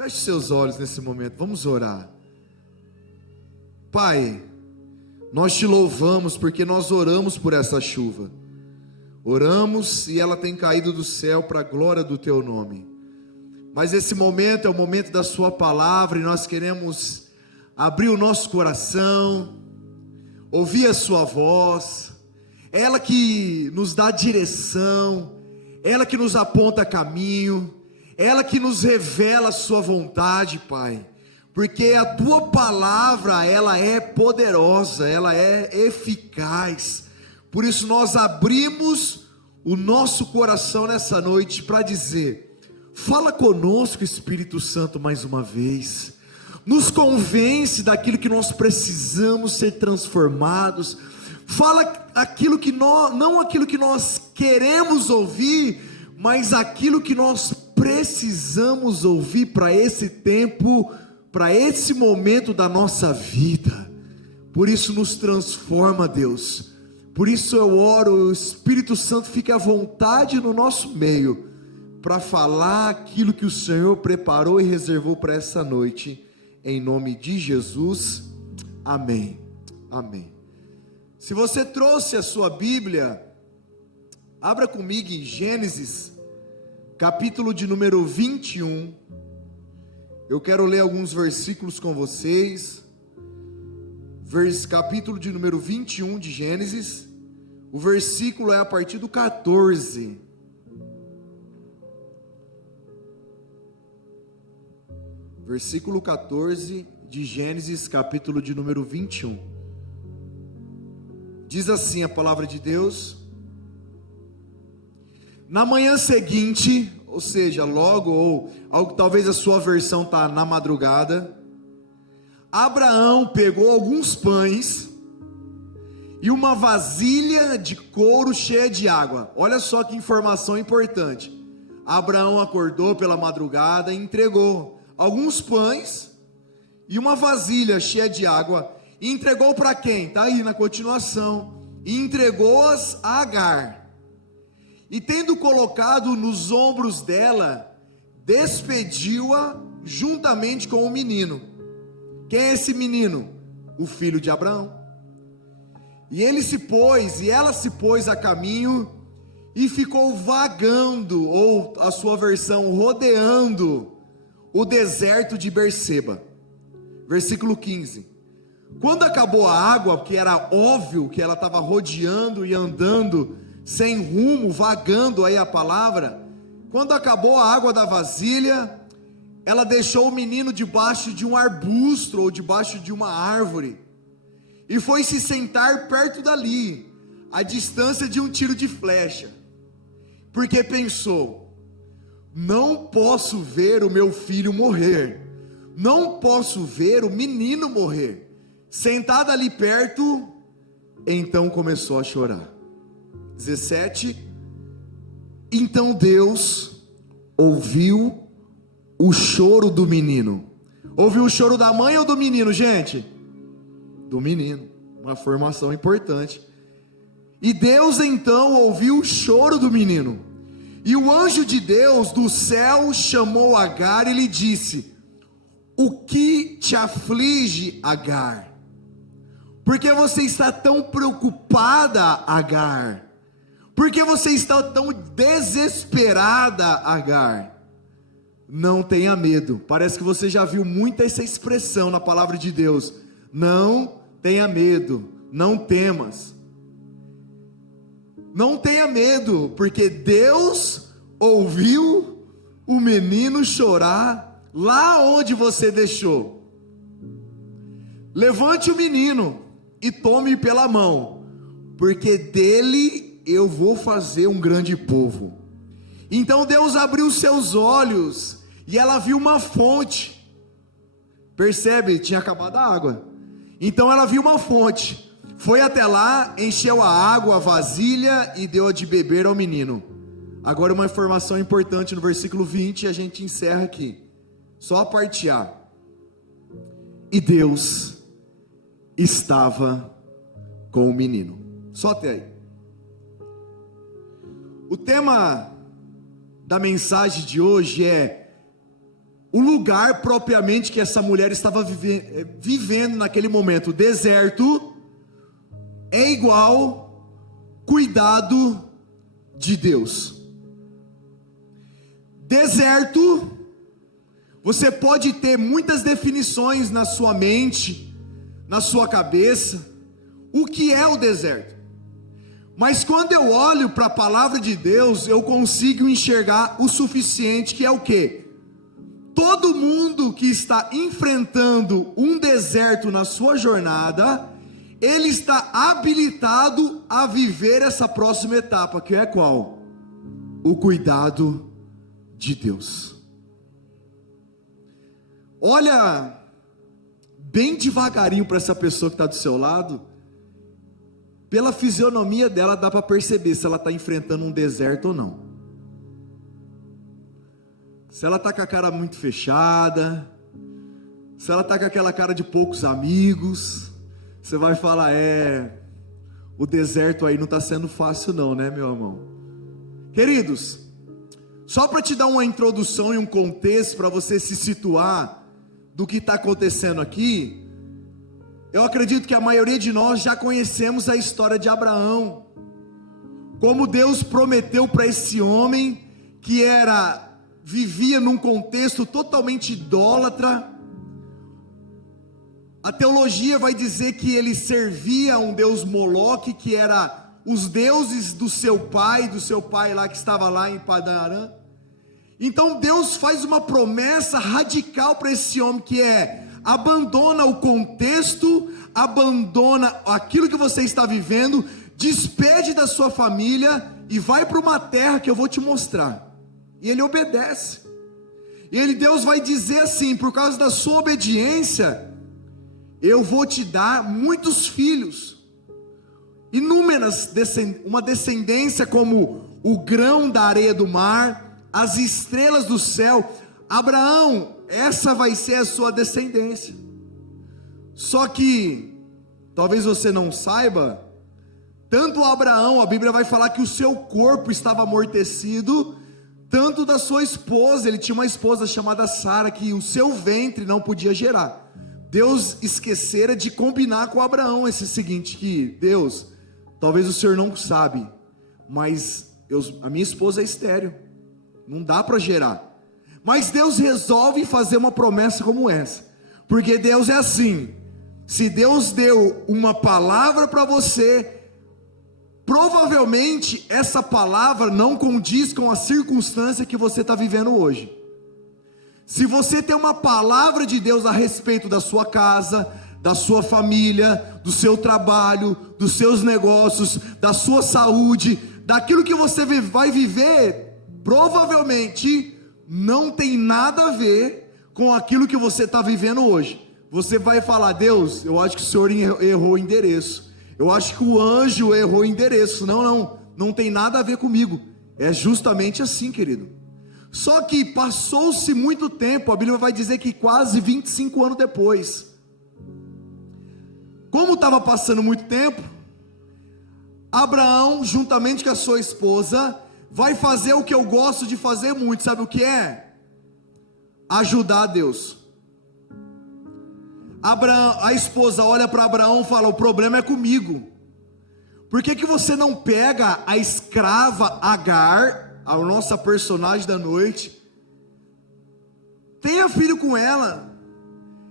Feche seus olhos nesse momento, vamos orar. Pai, nós te louvamos porque nós oramos por essa chuva. Oramos e ela tem caído do céu para a glória do teu nome. Mas esse momento é o momento da sua palavra e nós queremos abrir o nosso coração, ouvir a sua voz. É ela que nos dá direção, é ela que nos aponta caminho, é ela que nos revela a sua vontade, Pai. Porque a tua palavra, ela é poderosa, ela é eficaz. Por isso nós abrimos o nosso coração nessa noite para dizer: fala conosco, Espírito Santo, mais uma vez. Nos convence daquilo que nós precisamos ser transformados. Fala aquilo que nós, não aquilo que nós queremos ouvir, mas aquilo que nós precisamos ouvir para esse tempo, para esse momento da nossa vida. Por isso nos transforma, Deus. Por isso eu oro, o Espírito Santo fique à vontade no nosso meio, para falar aquilo que o Senhor preparou e reservou para essa noite, em nome de Jesus, amém, amém. Se você trouxe a sua Bíblia, abra comigo em Gênesis, capítulo de número 21, eu quero ler alguns versículos com vocês, capítulo de número 21 de Gênesis, o versículo é a partir do 14, versículo 14 de Gênesis, capítulo de número 21, diz assim a palavra de Deus: na manhã seguinte, ou seja, logo, ou algo, talvez a sua versão está na madrugada, Abraão pegou alguns pães e uma vasilha de couro cheia de água. Olha só que informação importante. Abraão acordou pela madrugada e entregou alguns pães e uma vasilha cheia de água. E entregou para quem? Está aí na continuação. E entregou-as a Agar. E tendo colocado nos ombros dela, despediu-a juntamente com o menino. Quem é esse menino? O filho de Abraão. E ela se pôs a caminho e ficou vagando, ou a sua versão, rodeando o deserto de Berseba. Versículo 15. Quando acabou a água, que era óbvio que ela estava rodeando e andando sem rumo, vagando aí a palavra. Quando acabou a água da vasilha, ela deixou o menino debaixo de um arbusto ou debaixo de uma árvore e foi se sentar perto dali, a distância de um tiro de flecha, porque pensou: não posso ver o meu filho morrer, não posso ver o menino morrer. Sentada ali perto, então começou a chorar. 17. Então Deus ouviu o choro do menino. Ouviu o choro da mãe ou do menino, gente? Do menino, uma informação importante. E Deus então ouviu o choro do menino. E o anjo de Deus do céu chamou Agar e lhe disse: o que te aflige, Agar? Por que você está tão preocupada, Agar? Por que você está tão desesperada, Agar? Não tenha medo. Parece que você já viu muito essa expressão na palavra de Deus. Não tenha medo, não temas. Não tenha medo, porque Deus ouviu o menino chorar lá onde você deixou. Levante o menino e tome pela mão, porque dele eu vou fazer um grande povo. Então Deus abriu seus olhos e ela viu uma fonte. Percebe? Tinha acabado a água. Então ela viu uma fonte, foi até lá, encheu a água, a vasilha e deu a de beber ao menino. Agora uma informação importante no versículo 20 e a gente encerra aqui. Só a parte A. E Deus estava com o menino. Só até aí. O tema da mensagem de hoje é: o lugar propriamente que essa mulher estava vivendo naquele momento. Deserto é igual cuidado de Deus. Deserto, você pode ter muitas definições na sua mente, na sua cabeça, o que é o deserto. Mas quando eu olho para a palavra de Deus, eu consigo enxergar o suficiente, que é o quê? Todo mundo que está enfrentando um deserto na sua jornada, ele está habilitado a viver essa próxima etapa, que é qual? O cuidado de Deus. Olha bem devagarinho para essa pessoa que está do seu lado. Pela fisionomia dela dá para perceber se ela está enfrentando um deserto ou não. Se ela está com a cara muito fechada, se ela está com aquela cara de poucos amigos, você vai falar, o deserto aí não está sendo fácil não, né, meu irmão? Queridos, só para te dar uma introdução e um contexto para você se situar do que está acontecendo aqui, eu acredito que a maioria de nós já conhecemos a história de Abraão, como Deus prometeu para esse homem que vivia num contexto totalmente idólatra. A teologia vai dizer que ele servia a um deus Moloque, que era os deuses do seu pai lá que estava lá em Padan Aram. Então Deus faz uma promessa radical para esse homem, que abandona o contexto, abandona aquilo que você está vivendo, despede da sua família e vai para uma terra que eu vou te mostrar. E ele obedece. E Deus vai dizer assim: por causa da sua obediência, eu vou te dar muitos filhos, inúmeras, uma descendência como o grão da areia do mar, as estrelas do céu. Abraão, essa vai ser a sua descendência. Só que, talvez você não saiba, tanto Abraão, a Bíblia vai falar que o seu corpo estava amortecido, tanto da sua esposa. Ele tinha uma esposa chamada Sara, que o seu ventre não podia gerar. Deus esquecera de combinar com Abraão esse seguinte, que Deus, talvez o senhor não sabe, mas a minha esposa é estéril, não dá para gerar. Mas Deus resolve fazer uma promessa como essa, porque Deus é assim: se Deus deu uma palavra para você, provavelmente essa palavra não condiz com a circunstância que você está vivendo hoje. Se você tem uma palavra de Deus a respeito da sua casa, da sua família, do seu trabalho, dos seus negócios, da sua saúde, daquilo que você vai viver, provavelmente não tem nada a ver com aquilo que você está vivendo hoje. Você vai falar: Deus, eu acho que o Senhor errou o endereço, eu acho que o anjo errou o endereço. Não tem nada a ver comigo. É justamente assim, querido. Só que passou-se muito tempo, a Bíblia vai dizer que quase 25 anos depois, como estava passando muito tempo, Abraão, juntamente com a sua esposa, vai fazer o que eu gosto de fazer muito, sabe o que é? Ajudar a Deus. A esposa olha para Abraão e fala: o problema é comigo. Por que você não pega a escrava Agar, a nossa personagem da noite, tenha filho com ela,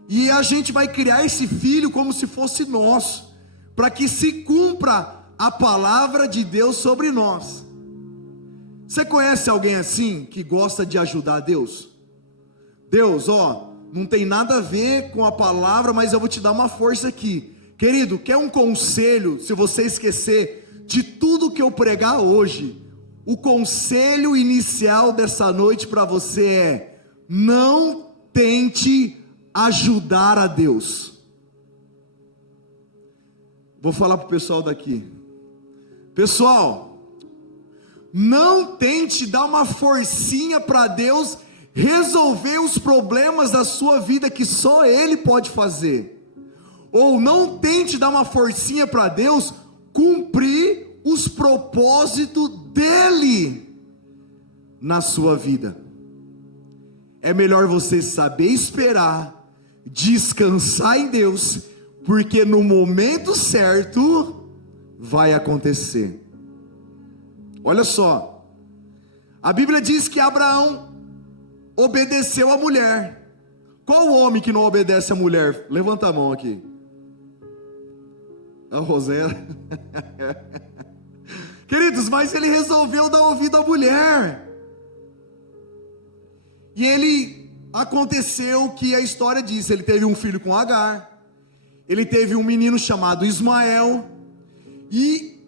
e a gente vai criar esse filho como se fosse nosso, para que se cumpra a palavra de Deus sobre nós. Você conhece alguém assim, que gosta de ajudar a Deus? Deus, não tem nada a ver com a palavra, mas eu vou te dar uma força aqui. Querido, quer um conselho? Se você esquecer de tudo que eu pregar hoje, o conselho inicial dessa noite para você é: não tente ajudar a Deus. Vou falar para o pessoal daqui. Pessoal, não tente dar uma forcinha para Deus resolver os problemas da sua vida que só Ele pode fazer. Ou não tente dar uma forcinha para Deus cumprir os propósitos dele na sua vida. é melhor você saber esperar, descansar em Deus, porque no momento certo vai acontecer. Olha só, a Bíblia diz que Abraão obedeceu a mulher. Qual o homem que não obedece a mulher? Levanta a mão aqui. A Rosé. Queridos, mas ele resolveu dar ouvido à mulher. E aconteceu que a história diz, ele teve um filho com Agar, ele teve um menino chamado Ismael, e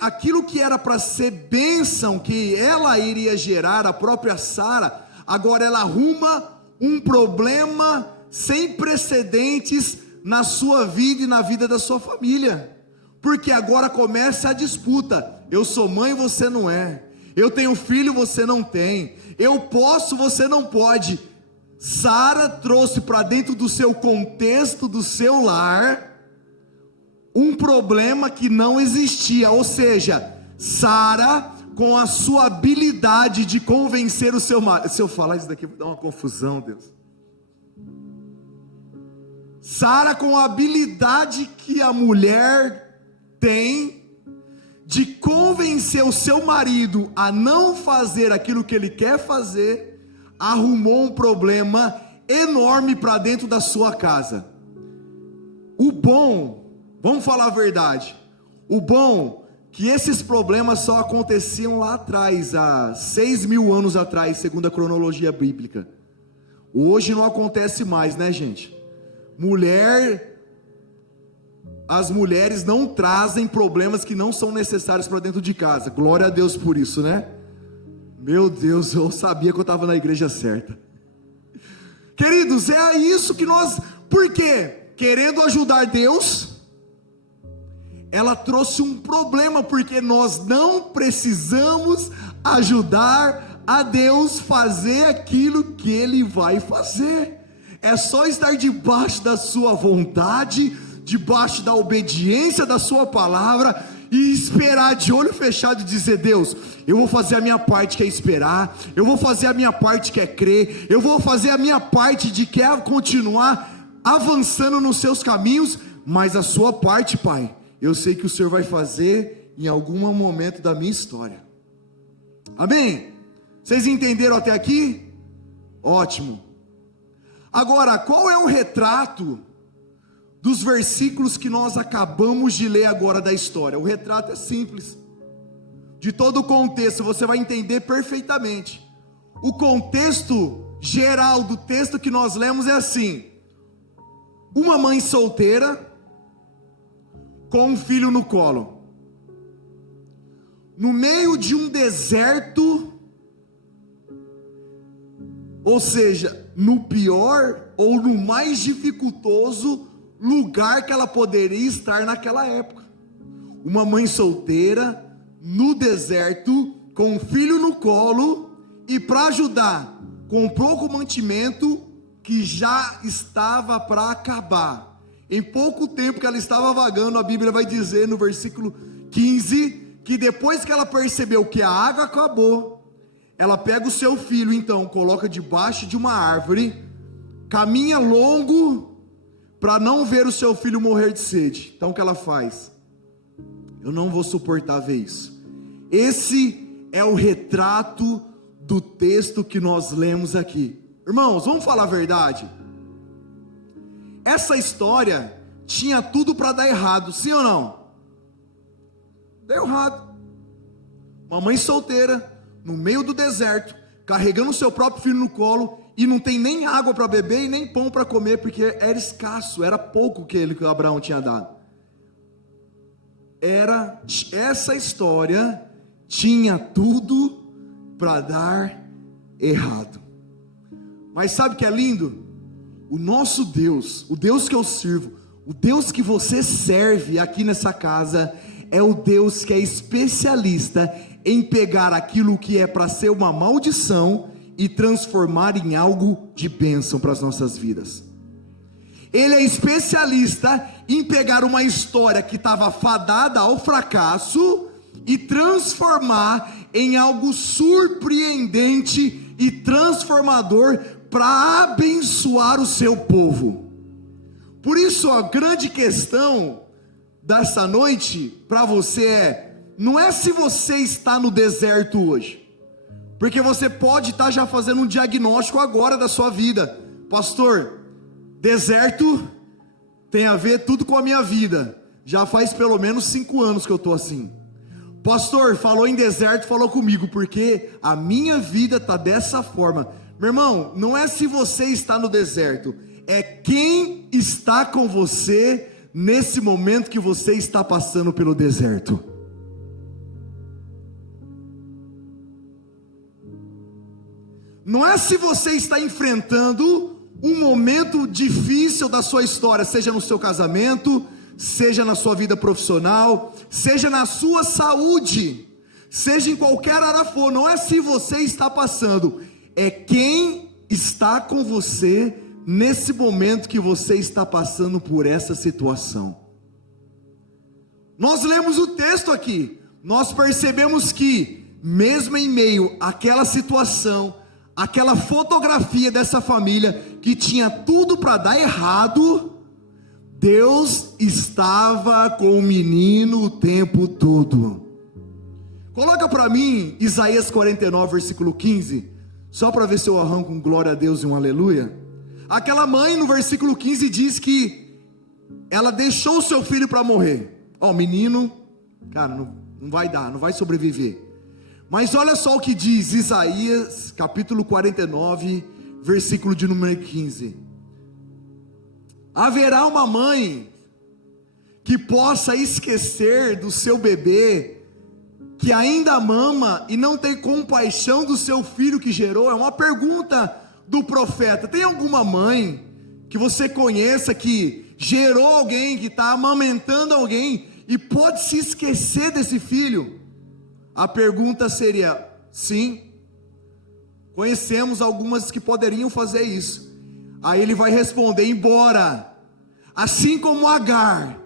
aquilo que era para ser bênção, que ela iria gerar, a própria Sara, agora ela arruma um problema sem precedentes na sua vida e na vida da sua família, porque agora começa a disputa, eu sou mãe, você não é, eu tenho filho, você não tem, eu posso, você não pode. Sara trouxe para dentro do seu contexto, do seu lar, um problema que não existia, ou seja, Sara, com a sua habilidade de convencer o seu marido, se eu falar isso daqui vai dar uma confusão, Deus. Sara, com a habilidade que a mulher tem, de convencer o seu marido a não fazer aquilo que ele quer fazer, arrumou um problema enorme para dentro da sua casa. O bom, vamos falar a verdade, o bom que esses problemas só aconteciam lá atrás, há 6.000 anos atrás, segundo a cronologia bíblica. Hoje não acontece mais, né, gente? As mulheres não trazem problemas que não são necessários para dentro de casa. Glória a Deus por isso, né? Meu Deus, eu sabia que eu estava na igreja certa. Queridos, é isso que nós... Por quê? Querendo ajudar Deus, ela trouxe um problema, porque nós não precisamos ajudar a Deus fazer aquilo que Ele vai fazer. É só estar debaixo da sua vontade, debaixo da obediência da sua palavra, e esperar de olho fechado e dizer: Deus, eu vou fazer a minha parte que é esperar, eu vou fazer a minha parte que é crer, eu vou fazer a minha parte de que é continuar avançando nos seus caminhos, mas a sua parte, Pai, eu sei que o Senhor vai fazer em algum momento da minha história. Amém? Vocês entenderam até aqui? Ótimo. Agora, qual é o retrato dos versículos que nós acabamos de ler agora da história? O retrato é simples. De todo o contexto, você vai entender perfeitamente. O contexto geral do texto que nós lemos é assim: uma mãe solteira com um filho no colo, no meio de um deserto, ou seja, no pior ou no mais dificultoso lugar que ela poderia estar naquela época. Uma mãe solteira no deserto com um filho no colo, e para ajudar, com pouco mantimento que já estava para acabar. Em pouco tempo que ela estava vagando, a Bíblia vai dizer no versículo 15 que depois que ela percebeu que a água acabou, ela pega o seu filho, então coloca debaixo de uma árvore, caminha longo para não ver o seu filho morrer de sede. Então o que ela faz? Eu não vou suportar ver isso. Esse é o retrato do texto que nós lemos aqui. Irmãos, vamos falar a verdade? Essa história tinha tudo para dar errado, sim ou não? Deu errado. Uma mãe solteira, no meio do deserto, carregando o seu próprio filho no colo, e não tem nem água para beber e nem pão para comer, porque era escasso, era pouco que Abraão tinha dado. Essa história tinha tudo para dar errado. Mas sabe o que é lindo? O nosso Deus, o Deus que eu sirvo, o Deus que você serve aqui nessa casa, é o Deus que é especialista em pegar aquilo que é para ser uma maldição e transformar em algo de bênção para as nossas vidas. Ele é especialista em pegar uma história que estava fadada ao fracasso e transformar em algo surpreendente e transformador para abençoar o seu povo. Por isso a grande questão dessa noite para você não é se você está no deserto hoje, porque você pode estar já fazendo um diagnóstico agora da sua vida. Pastor, deserto tem a ver tudo com a minha vida, já faz pelo menos 5 anos que eu estou assim. Pastor, falou em deserto, falou comigo, porque a minha vida está dessa forma. Meu irmão, não é se você está no deserto, é quem está com você nesse momento que você está passando pelo deserto. Não é se você está enfrentando um momento difícil da sua história, seja no seu casamento, seja na sua vida profissional, seja na sua saúde, seja em qualquer área for, não é se você está passando, é quem está com você nesse momento que você está passando por essa situação. Nós lemos o texto aqui, nós percebemos que mesmo em meio àquela situação, aquela fotografia dessa família que tinha tudo para dar errado, Deus estava com o menino o tempo todo. Coloca para mim Isaías 49, versículo 15, só para ver se eu arranco um glória a Deus e um aleluia. Aquela mãe no versículo 15 diz que ela deixou o seu filho para morrer. Ó, menino, cara, não vai dar, não vai sobreviver. Mas olha só o que diz Isaías capítulo 49, versículo de número 15. Haverá uma mãe que possa esquecer do seu bebê, que ainda mama, e não tem compaixão do seu filho que gerou? É uma pergunta do profeta. Tem alguma mãe que você conheça que gerou alguém, que está amamentando alguém e pode se esquecer desse filho? A pergunta seria: sim, conhecemos algumas que poderiam fazer isso. Aí ele vai responder: embora, assim como Agar,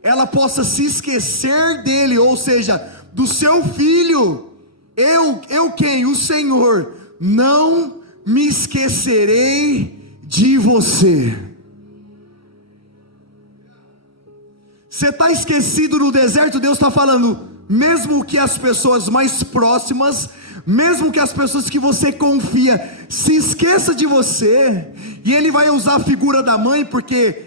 ela possa se esquecer dele, ou seja, do seu filho, eu quem? O Senhor, não me esquecerei de você. Você está esquecido no deserto? Deus está falando: mesmo que as pessoas mais próximas, mesmo que as pessoas que você confia se esqueça de você, e ele vai usar a figura da mãe, porque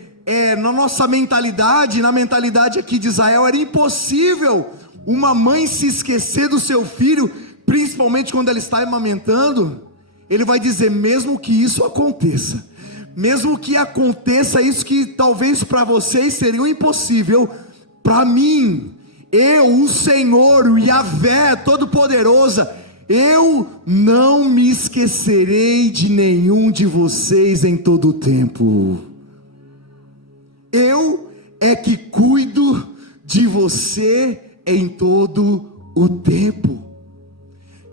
na nossa mentalidade, na mentalidade aqui de Israel, era impossível uma mãe se esquecer do seu filho, principalmente quando ela está amamentando. Ele vai dizer: mesmo que isso aconteça, mesmo que aconteça isso que talvez para vocês seria impossível, para mim, eu, o Senhor, o Yahvé Todo-Poderoso, eu não me esquecerei de nenhum de vocês em todo o tempo. Eu é que cuido de você em todo o tempo.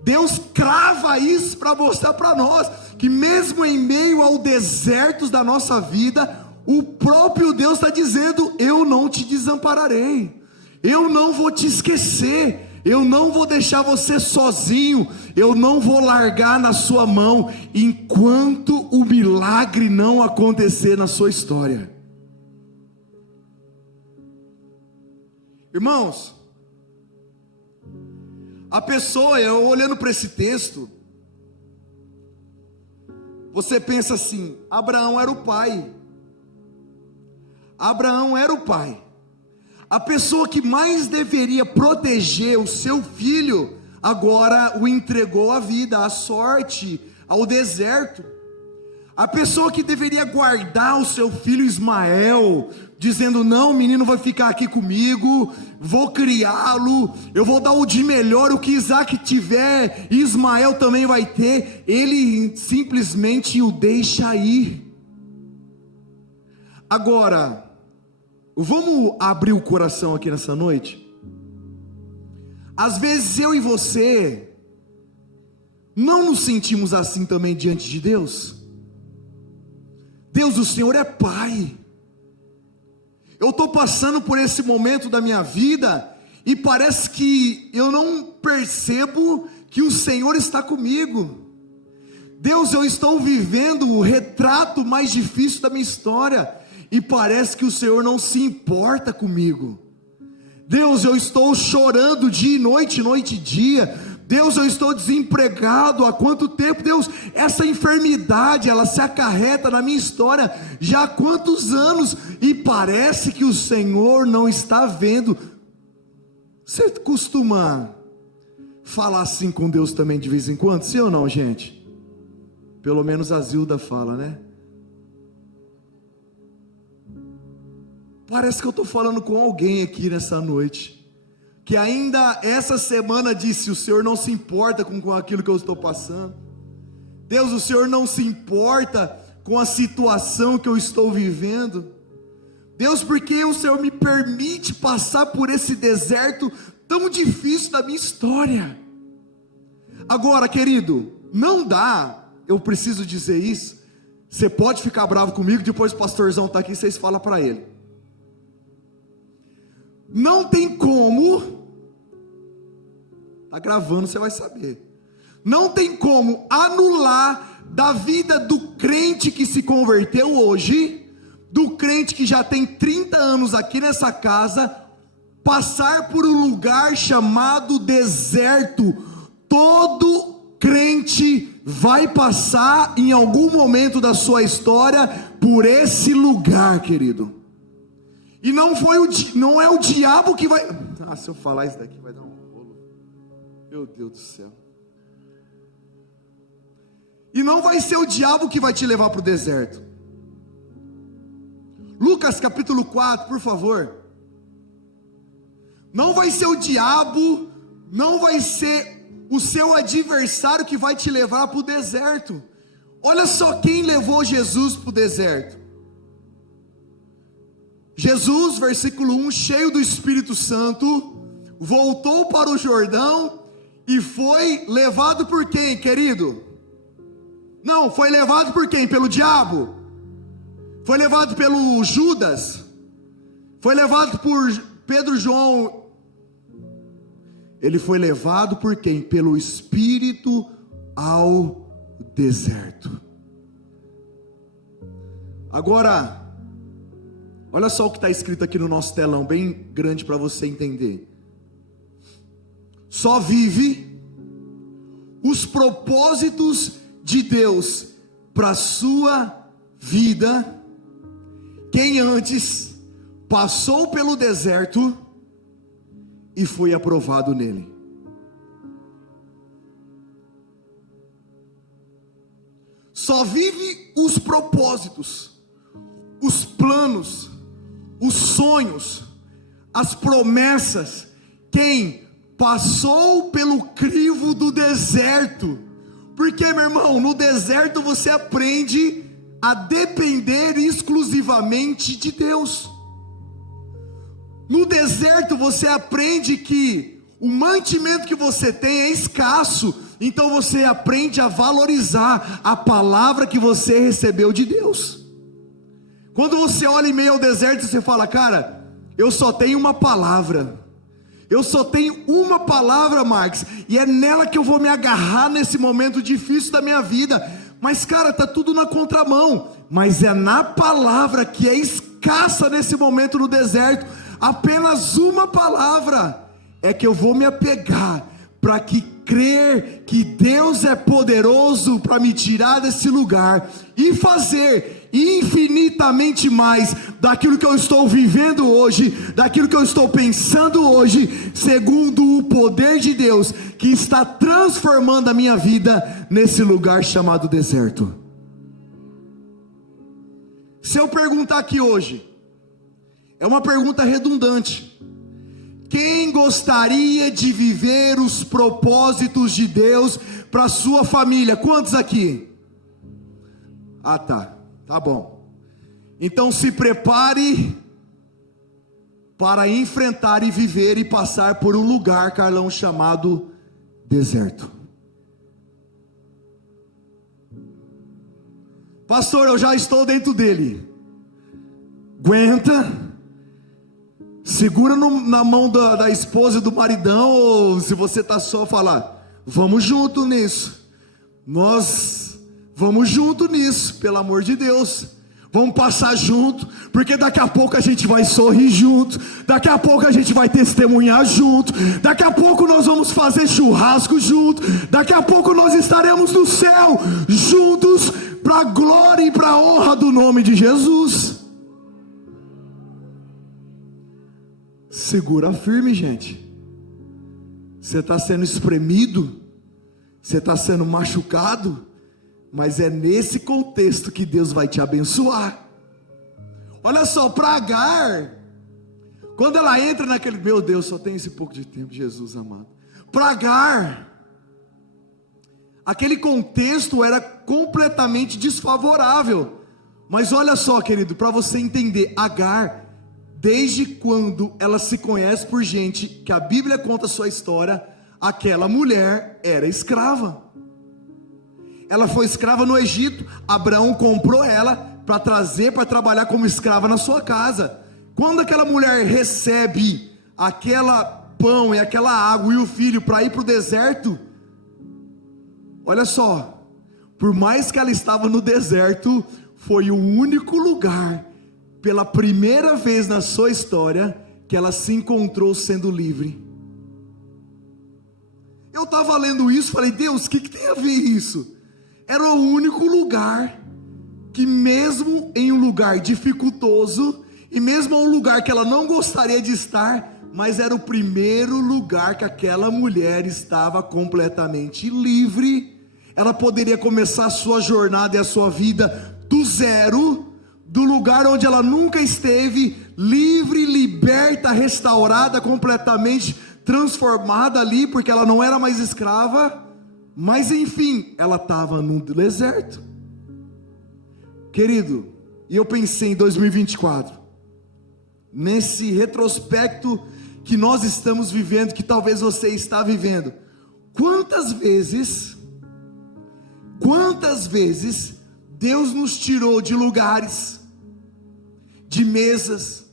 Deus crava isso para mostrar para nós que mesmo em meio ao deserto da nossa vida, o próprio Deus está dizendo: eu não te desampararei, eu não vou te esquecer, eu não vou deixar você sozinho, eu não vou largar na sua mão enquanto o milagre não acontecer na sua história. Irmãos, a pessoa, eu olhando para esse texto, você pensa assim: Abraão era o pai. Abraão era o pai. A pessoa que mais deveria proteger o seu filho, agora o entregou à vida, à sorte, ao deserto. A pessoa que deveria guardar o seu filho Ismael, dizendo: não, o menino vai ficar aqui comigo, vou criá-lo, eu vou dar o de melhor, o que Isaac tiver, Ismael também vai ter. Ele simplesmente o deixa ir. Agora, vamos abrir o coração aqui nessa noite? Às vezes eu e você não nos sentimos assim também diante de Deus. Deus, o Senhor é Pai. Eu estou passando por esse momento da minha vida e parece que eu não percebo que o Senhor está comigo. Deus, eu estou vivendo o retrato mais difícil da minha história, e parece que o Senhor não se importa comigo. Deus, eu estou chorando dia e noite, noite e dia. Deus, eu estou desempregado há quanto tempo? Deus, essa enfermidade, ela se acarreta na minha história já há quantos anos? E parece que o Senhor não está vendo. Você costuma falar assim com Deus também de vez em quando? Sim ou não, gente? Pelo menos a Zilda fala, né? Parece que eu estou falando com alguém aqui nessa noite, que ainda essa semana disse: o Senhor não se importa com aquilo que eu estou passando. Deus, o Senhor não se importa com a situação que eu estou vivendo. Deus, por que o Senhor me permite passar por esse deserto tão difícil da minha história? Agora, querido, não dá, eu preciso dizer isso. Você pode ficar bravo comigo, depois o pastorzão está aqui, vocês falam para ele. Não tem como, tá gravando, você vai saber. Não tem como anular da vida do crente que se converteu hoje, do crente que já tem 30 anos aqui nessa casa, passar por um lugar chamado deserto. Todo crente vai passar em algum momento da sua história por esse lugar, querido. E não é o diabo que vai... se eu falar isso daqui vai dar um rolo. Meu Deus do céu. E não vai ser o diabo que vai te levar para o deserto. Lucas capítulo 4, por favor. Não vai ser o diabo, não vai ser o seu adversário que vai te levar para o deserto. Olha só quem levou Jesus para o deserto. Jesus, versículo 1, cheio do Espírito Santo, voltou para o Jordão e foi levado por quem, querido? Não, foi levado por quem? Pelo diabo? Foi levado pelo Judas? Foi levado por Pedro, João? Ele foi levado por quem? Pelo Espírito ao deserto. Agora, olha só o que está escrito aqui no nosso telão, bem grande para você entender. Só vive os propósitos de Deus para a sua vida quem antes passou pelo deserto e foi aprovado nele. Só vive os propósitos, os planos, os sonhos, as promessas, quem passou pelo crivo do deserto. Porque, meu irmão, no deserto você aprende a depender exclusivamente de Deus. No deserto você aprende que o mantimento que você tem é escasso, então você aprende a valorizar a palavra que você recebeu de Deus. Quando você olha em meio ao deserto, você fala: cara, eu só tenho uma palavra. Eu só tenho uma palavra, Marcos, e é nela que eu vou me agarrar nesse momento difícil da minha vida. Mas, cara, tá tudo na contramão. Mas é na palavra que é escassa nesse momento no deserto. Apenas uma palavra é que eu vou me apegar, para que crer que Deus é poderoso para me tirar desse lugar e fazer infinitamente mais daquilo que eu estou vivendo hoje, daquilo que eu estou pensando hoje, segundo o poder de Deus que está transformando a minha vida nesse lugar chamado deserto. Se eu perguntar aqui hoje, é uma pergunta redundante: quem gostaria de viver os propósitos de Deus para a sua família? Quantos aqui? Tá bom. Então se prepare para enfrentar e viver e passar por um lugar, Carlão, chamado deserto. Pastor, eu já estou dentro dele. Aguenta. Segura na mão da esposa e do maridão, ou se você está só, falar: vamos junto nisso. Nós Vamos junto nisso, pelo amor de Deus. Vamos passar junto, porque daqui a pouco a gente vai sorrir junto, daqui a pouco a gente vai testemunhar junto, daqui a pouco nós vamos fazer churrasco junto, daqui a pouco nós estaremos no céu juntos, para a glória e para a honra do nome de Jesus. Segura firme, gente. Você está sendo espremido, você está sendo machucado, mas é nesse contexto que Deus vai te abençoar. Olha só, para Agar, quando ela entra naquele, meu Deus, só tem esse pouco de tempo, Jesus amado. Para Agar, aquele contexto era completamente desfavorável. Mas olha só, querido, para você entender, Agar, desde quando ela se conhece por gente, que a Bíblia conta a sua história, aquela mulher era escrava. Ela foi escrava no Egito. Abraão comprou ela para trazer, para trabalhar como escrava na sua casa. Quando aquela mulher recebe aquela pão e aquela água e o filho para ir para o deserto, olha só, por mais que ela estava no deserto, foi o único lugar, pela primeira vez na sua história, que ela se encontrou sendo livre. Eu estava lendo isso, falei, Deus, o que tem a ver isso? Era o único lugar que, mesmo em um lugar dificultoso, e mesmo em um lugar que ela não gostaria de estar, mas era o primeiro lugar que aquela mulher estava completamente livre. Ela poderia começar a sua jornada e a sua vida do zero, do lugar onde ela nunca esteve, livre, liberta, restaurada, completamente transformada ali, porque ela não era mais escrava. Mas enfim, ela estava no deserto. Querido, e eu pensei em 2024, nesse retrospecto que nós estamos vivendo, que talvez você está vivendo, quantas vezes Deus nos tirou de lugares, de mesas,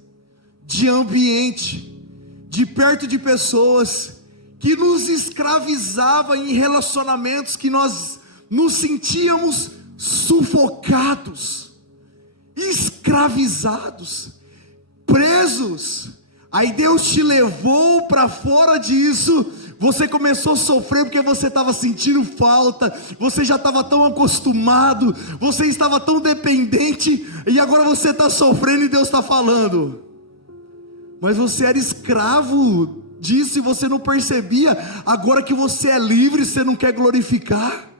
de ambiente, de perto de pessoas que nos escravizava em relacionamentos que nós nos sentíamos sufocados, escravizados, presos. Aí Deus te levou para fora disso. Você começou a sofrer porque você estava sentindo falta, você já estava tão acostumado, você estava tão dependente, e agora você está sofrendo e Deus está falando, mas você era escravo disso e você não percebia. Agora que você é livre, você não quer glorificar.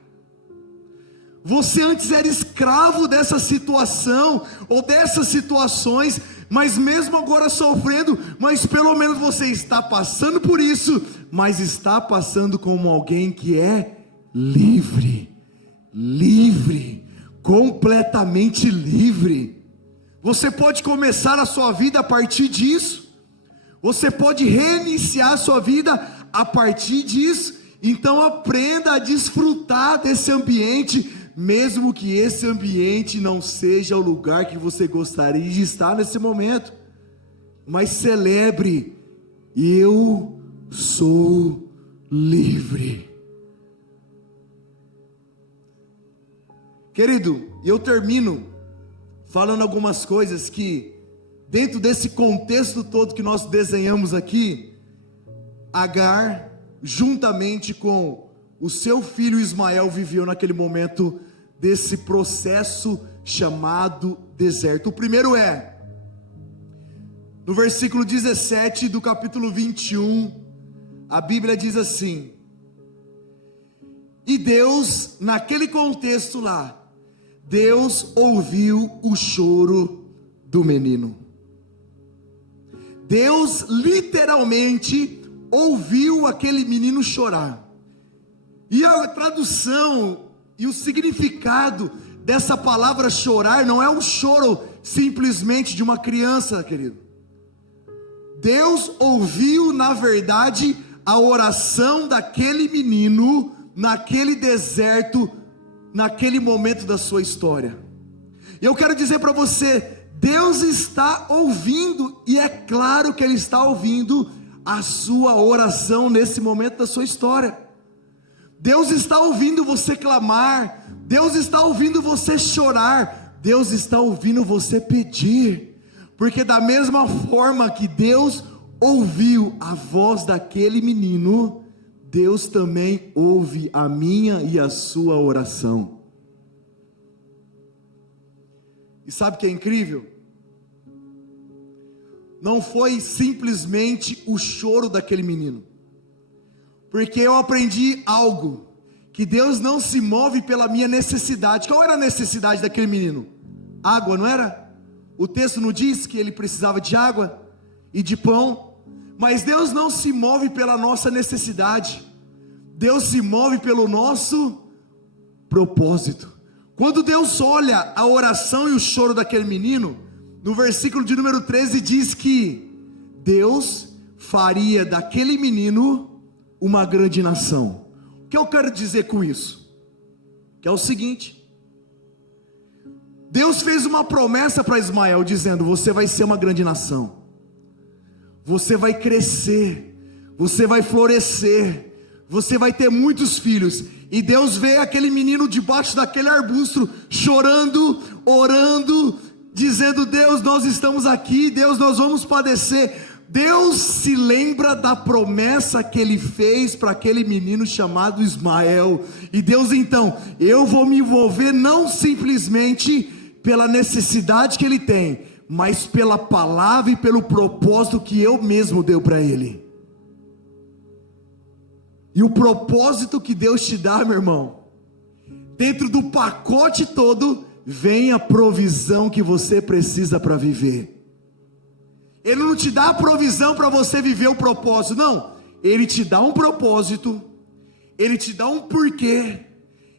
Você antes era escravo dessa situação ou dessas situações, mas mesmo agora sofrendo, mas pelo menos você está passando por isso, mas está passando como alguém que é livre, completamente livre. Você pode começar a sua vida a partir disso. Você pode reiniciar a sua vida a partir disso. Então aprenda a desfrutar desse ambiente, mesmo que esse ambiente não seja o lugar que você gostaria de estar nesse momento. Mas celebre: eu sou livre. Querido, eu termino falando algumas coisas que, dentro desse contexto todo que nós desenhamos aqui, Agar, juntamente com o seu filho Ismael, viveu naquele momento desse processo chamado deserto. O primeiro é, no versículo 17 do capítulo 21, a Bíblia diz assim: e Deus, naquele contexto lá, Deus ouviu o choro do menino. Deus literalmente ouviu aquele menino chorar. E a tradução e o significado dessa palavra chorar não é um choro simplesmente de uma criança, querido. Deus ouviu, na verdade, a oração daquele menino naquele deserto, naquele momento da sua história. E eu quero dizer para você, Deus está ouvindo, e é claro que Ele está ouvindo a sua oração nesse momento da sua história. Deus está ouvindo você clamar, Deus está ouvindo você chorar, Deus está ouvindo você pedir, porque da mesma forma que Deus ouviu a voz daquele menino, Deus também ouve a minha e a sua oração. E sabe o que é incrível? Não foi simplesmente o choro daquele menino, porque eu aprendi algo, que Deus não se move pela minha necessidade. Qual era a necessidade daquele menino? Água, não era? O texto não diz que ele precisava de água e de pão, mas Deus não se move pela nossa necessidade, Deus se move pelo nosso propósito. Quando Deus olha a oração e o choro daquele menino, no versículo de número 13 diz que Deus faria daquele menino uma grande nação. O que eu quero dizer com isso? Que é o seguinte: Deus fez uma promessa para Ismael, dizendo: você vai ser uma grande nação, você vai crescer, você vai florescer, você vai ter muitos filhos. E Deus vê aquele menino debaixo daquele arbusto, chorando, orando, dizendo: Deus, nós estamos aqui, Deus, nós vamos padecer. Deus se lembra da promessa que ele fez para aquele menino chamado Ismael, e Deus então: eu vou me envolver não simplesmente pela necessidade que ele tem, mas pela palavra e pelo propósito que eu mesmo dei para ele. E o propósito que Deus te dá, meu irmão, dentro do pacote todo, vem a provisão que você precisa para viver. Ele não te dá a provisão para você viver o propósito, não. Ele te dá um propósito, ele te dá um porquê,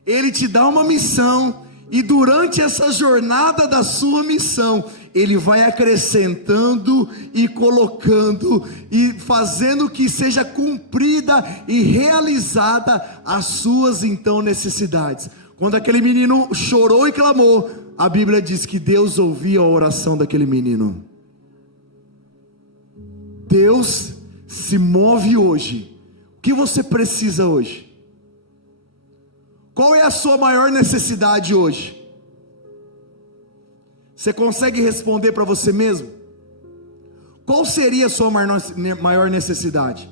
ele te dá uma missão, e durante essa jornada da sua missão, ele vai acrescentando e colocando e fazendo que seja cumprida e realizada as suas então necessidades. Quando aquele menino chorou e clamou, a Bíblia diz que Deus ouvia a oração daquele menino. Deus se move hoje. O que você precisa hoje? Qual é a sua maior necessidade hoje? Você consegue responder para você mesmo? Qual seria a sua maior necessidade?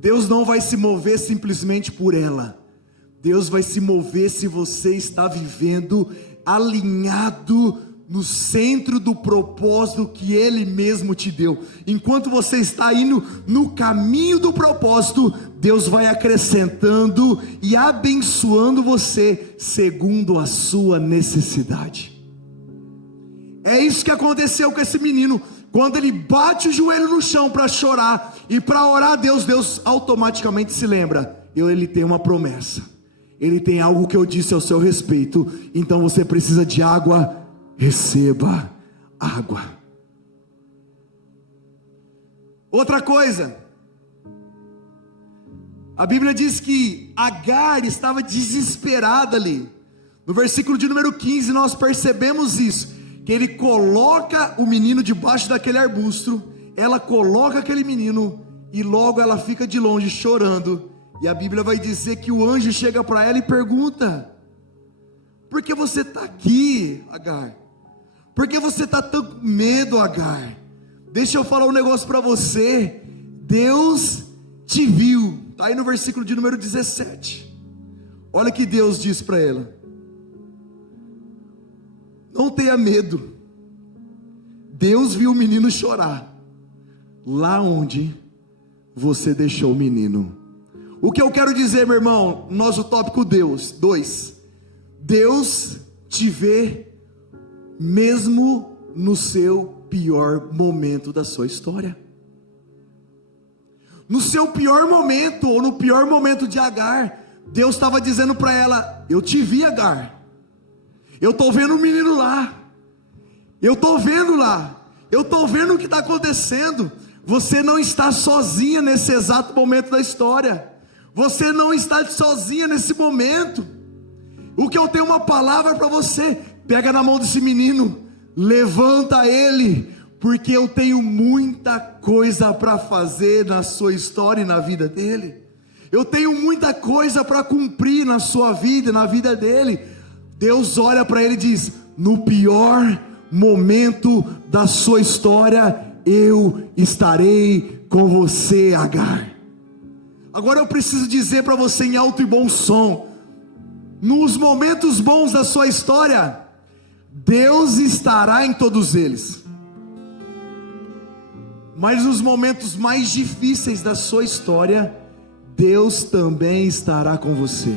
Deus não vai se mover simplesmente por ela. Deus vai se mover se você está vivendo alinhado no centro do propósito que Ele mesmo te deu. Enquanto você está indo no caminho do propósito, Deus vai acrescentando e abençoando você segundo a sua necessidade. É isso que aconteceu com esse menino. Quando ele bate o joelho no chão para chorar e para orar a Deus, Deus automaticamente se lembra: ele tem uma promessa, ele tem algo que eu disse ao seu respeito, então você precisa de água, receba água. Outra coisa, a Bíblia diz que Agar estava desesperada ali. No versículo de número 15 nós percebemos isso, que ele coloca o menino debaixo daquele arbusto, ela coloca aquele menino e logo ela fica de longe chorando. E a Bíblia vai dizer que o anjo chega para ela e pergunta: por que você está aqui, Agar? Por que você está tão com medo, Agar? Deixa eu falar um negócio para você. Deus te viu. Está aí no versículo de número 17. Olha o que Deus diz para ela: não tenha medo. Deus viu o menino chorar lá onde você deixou o menino. O que eu quero dizer, meu irmão, nosso tópico 2: Deus te vê mesmo no seu pior momento da sua história. No seu pior momento, ou no pior momento de Agar, Deus estava dizendo para ela: eu te vi, Agar. Eu estou vendo o menino lá. Eu estou vendo lá. Eu estou vendo o que está acontecendo. Você não está sozinha nesse exato momento da história. Você não está sozinha nesse momento. O que eu tenho uma palavra para você: pega na mão desse menino, levanta ele, porque eu tenho muita coisa para fazer na sua história e na vida dele. eu tenho muita coisa para cumprir na sua vida, na vida dele. Deus olha para ele e diz: no pior momento da sua história, eu estarei com você, Agar. Agora eu preciso dizer para você em alto e bom som: nos momentos bons da sua história, Deus estará em todos eles. Mas nos momentos mais difíceis da sua história, Deus também estará com você.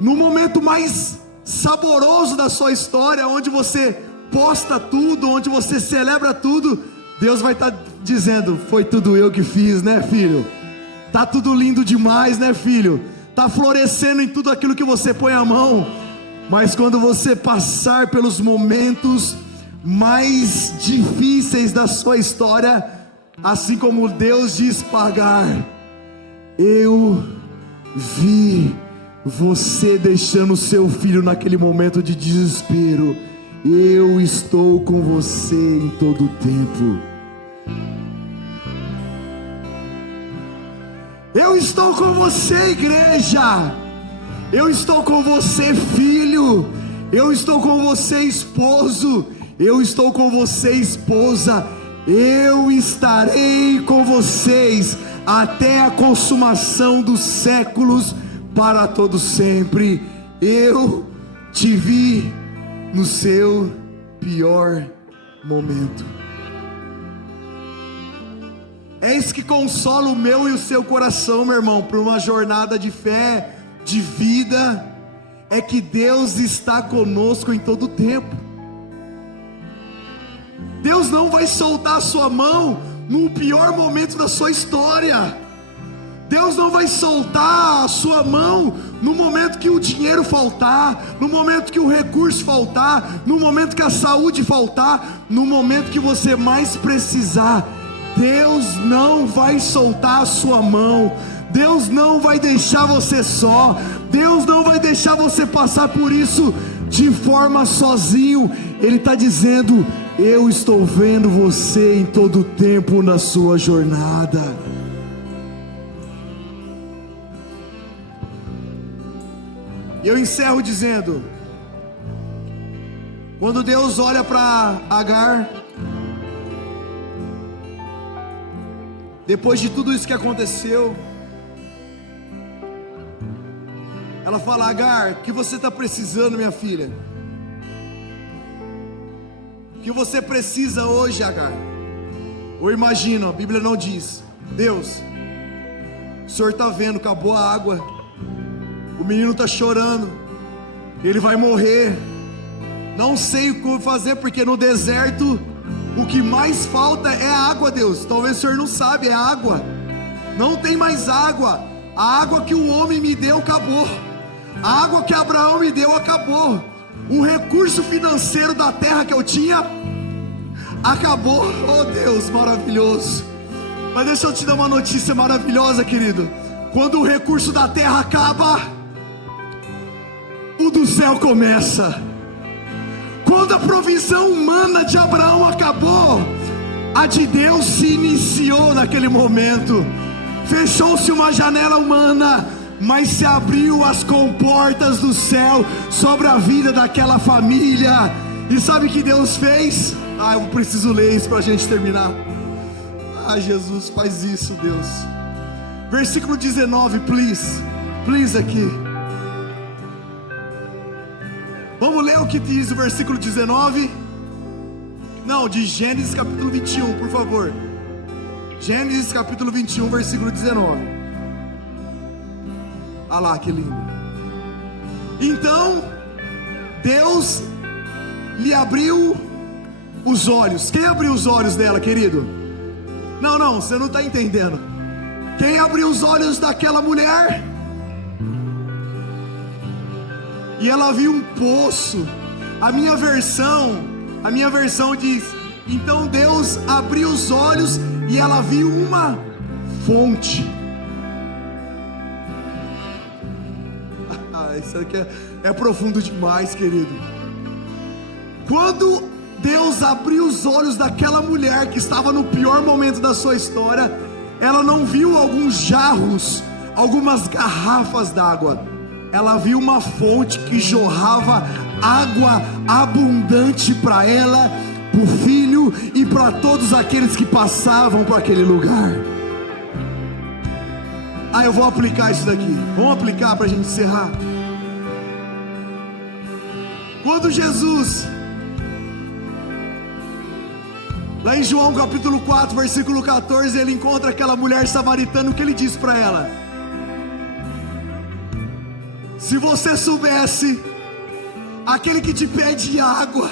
No momento mais saboroso da sua história, onde você posta tudo, onde você celebra tudo, Deus vai estar dizendo: foi tudo eu que fiz, né, filho? Tá tudo lindo demais, né, filho? Tá florescendo em tudo aquilo que você põe a mão. Mas quando você passar pelos momentos mais difíceis da sua história, assim como Deus diz para Agar: eu vi você deixando seu filho naquele momento de desespero, eu estou com você em todo o tempo. Eu estou com você, igreja. Eu estou com você, filho. Eu estou com você, esposo. Eu estou com você, esposa. Eu estarei com vocês até a consumação dos séculos, para todo sempre. Eu te vi no seu pior momento. É isso que consola o meu e o seu coração, meu irmão, para uma jornada de fé, de vida, é que Deus está conosco em todo o tempo. Deus não vai soltar a sua mão no pior momento da sua história. Deus não vai soltar a sua mão no momento que o dinheiro faltar, no momento que o recurso faltar, no momento que a saúde faltar, no momento que você mais precisar. Deus não vai soltar a sua mão. Deus não vai deixar você só. Deus não vai deixar você passar por isso de forma sozinho. Ele está dizendo: eu estou vendo você em todo o tempo na sua jornada. E eu encerro dizendo: quando Deus olha para Agar, depois de tudo isso que aconteceu, ela fala: Agar, o que você está precisando, minha filha? O que você precisa hoje, Agar? Ou imagina, a Bíblia não diz: Deus, o Senhor está vendo, acabou a água, o menino está chorando, ele vai morrer, não sei o que fazer, porque no deserto o que mais falta é a água, Deus. Talvez o Senhor não sabe, é água. Não tem mais água. A água que o homem me deu acabou. A água que Abraão me deu acabou. O recurso financeiro da terra que eu tinha acabou. Oh Deus, maravilhoso. Mas deixa eu te dar uma notícia maravilhosa, querido. Quando o recurso da terra acaba, o do céu começa. Quando a provisão humana de Abraão acabou, a de Deus se iniciou naquele momento. Fechou-se uma janela humana, mas se abriu as comportas do céu sobre a vida daquela família. E sabe o que Deus fez? Eu preciso ler isso para a gente terminar. Jesus, faz isso, Deus. Versículo 19, please aqui. Vamos ler o que diz o versículo 19? Não, de Gênesis capítulo 21, por favor. Gênesis capítulo 21, versículo 19. Olha lá que lindo. Então Deus lhe abriu os olhos. Quem abriu os olhos dela, querido? Não, você não está entendendo. Quem abriu os olhos daquela mulher? E ela viu um poço. A minha versão diz: então Deus abriu os olhos e ela viu uma fonte. Isso aqui é profundo demais, querido. Quando Deus abriu os olhos daquela mulher que estava no pior momento da sua história, ela não viu alguns jarros, algumas garrafas d'água. Ela viu uma fonte que jorrava água abundante para ela, para o filho e para todos aqueles que passavam por aquele lugar. Eu vou aplicar isso daqui. Vamos aplicar para a gente encerrar. Quando Jesus, lá em João capítulo 4, versículo 14, ele encontra aquela mulher samaritana, o que ele diz para ela? Se você soubesse, aquele que te pede água,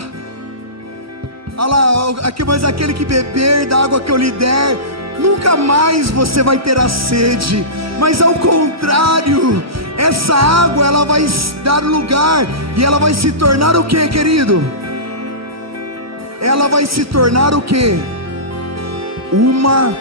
mas aquele que beber da água que eu lhe der, nunca mais você vai ter a sede. Mas ao contrário, essa água ela vai dar lugar e ela vai se tornar o que, querido? Ela vai se tornar o que? Uma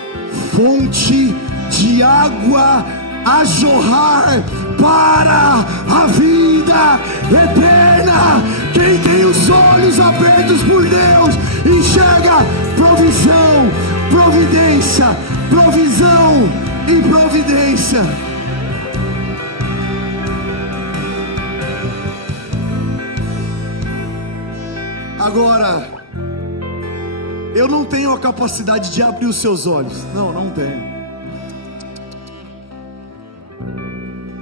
fonte de água a jorrar para a vida eterna. Quem tem os olhos abertos por Deus enxerga provisão, providência, provisão e providência. Agora, eu não tenho a capacidade de abrir os seus olhos. Não tenho.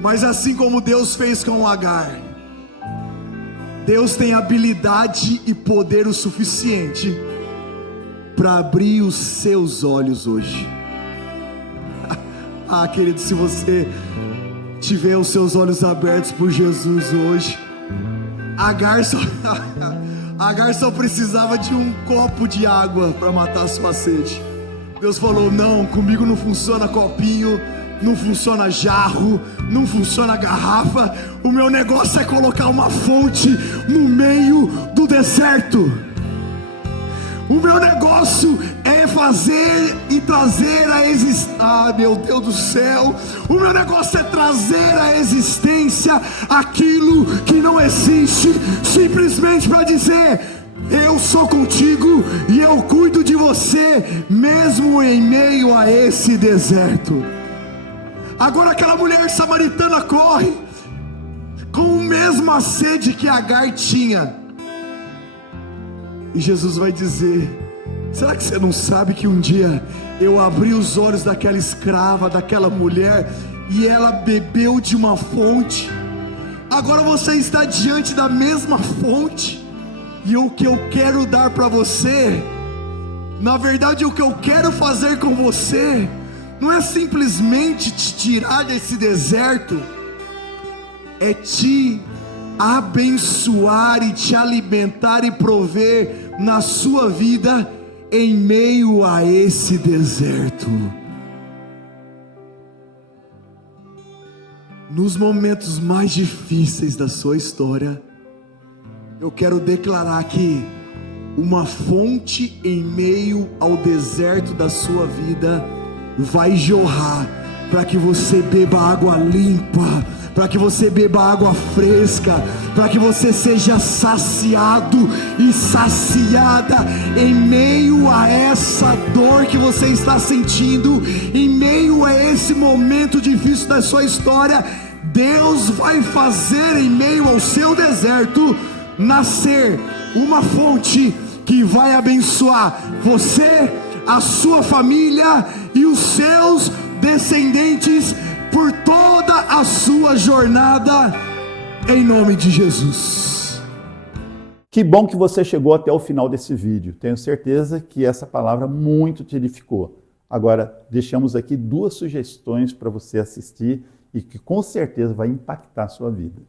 Mas assim como Deus fez com Agar, Deus tem habilidade e poder o suficiente para abrir os seus olhos hoje. Querido, se você tiver os seus olhos abertos por Jesus hoje, Agar só precisava de um copo de água para matar a sua sede. Deus falou: não, comigo não funciona copinho, não funciona jarro, não funciona garrafa. O meu negócio é colocar uma fonte no meio do deserto. O meu negócio é fazer e trazer a existência. Meu Deus do céu. O meu negócio é trazer à existência aquilo que não existe, simplesmente para dizer: eu sou contigo e eu cuido de você, mesmo em meio a esse deserto. Agora aquela mulher samaritana corre com a mesma sede que Agar tinha. E Jesus vai dizer: será que você não sabe que um dia eu abri os olhos daquela escrava, daquela mulher, e ela bebeu de uma fonte? Agora você está diante da mesma fonte, e o que eu quero dar para você, na verdade o que eu quero fazer com você, não é simplesmente te tirar desse deserto, é te abençoar e te alimentar e prover na sua vida em meio a esse deserto. Nos momentos mais difíceis da sua história, eu quero declarar que uma fonte em meio ao deserto da sua vida vai jorrar para que você beba água limpa, para que você beba água fresca, para que você seja saciado e saciada em meio a essa dor que você está sentindo, em meio a esse momento difícil da sua história. Deus vai fazer em meio ao seu deserto nascer uma fonte que vai abençoar você, a sua família e os seus descendentes por toda a sua jornada, em nome de Jesus. Que bom que você chegou até o final desse vídeo. Tenho certeza que essa palavra muito te edificou. Agora, deixamos aqui 2 sugestões para você assistir e que com certeza vai impactar a sua vida.